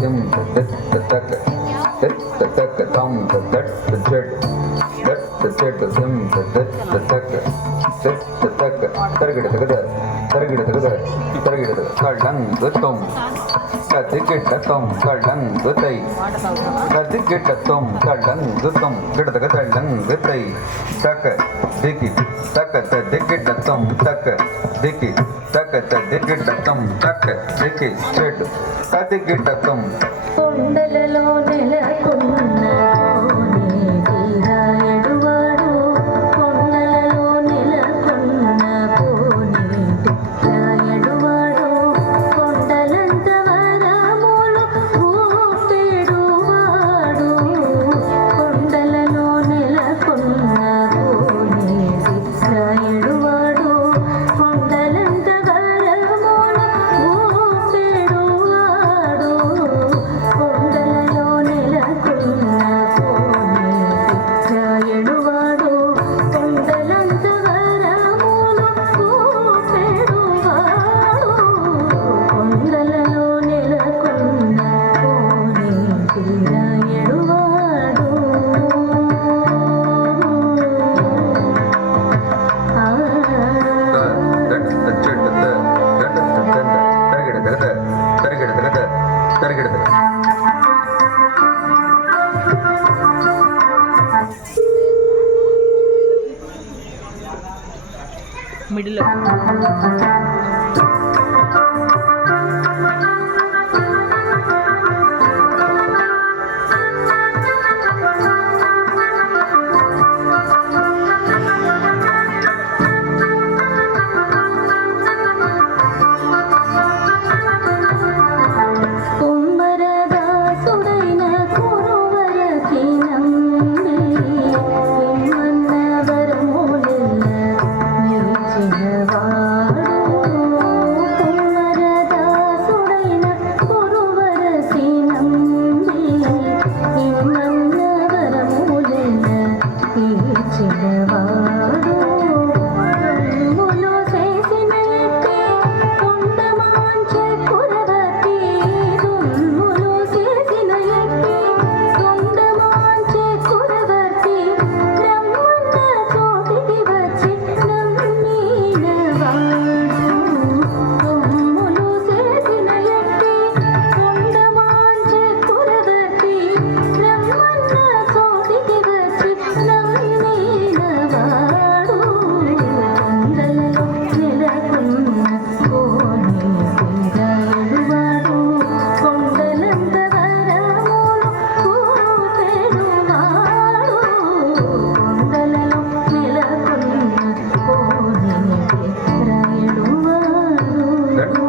dim tit tak tit tak tom tit tit tit dim tit tak targida kallang gutum kadigita tom kallang gutai kadigita tom kallang gutum giddaga kallang gutai tak diki tak digita tom tak diki tak digita tom tak diki చెడు kadigita tom కొండలలో నెలకొన్న middle that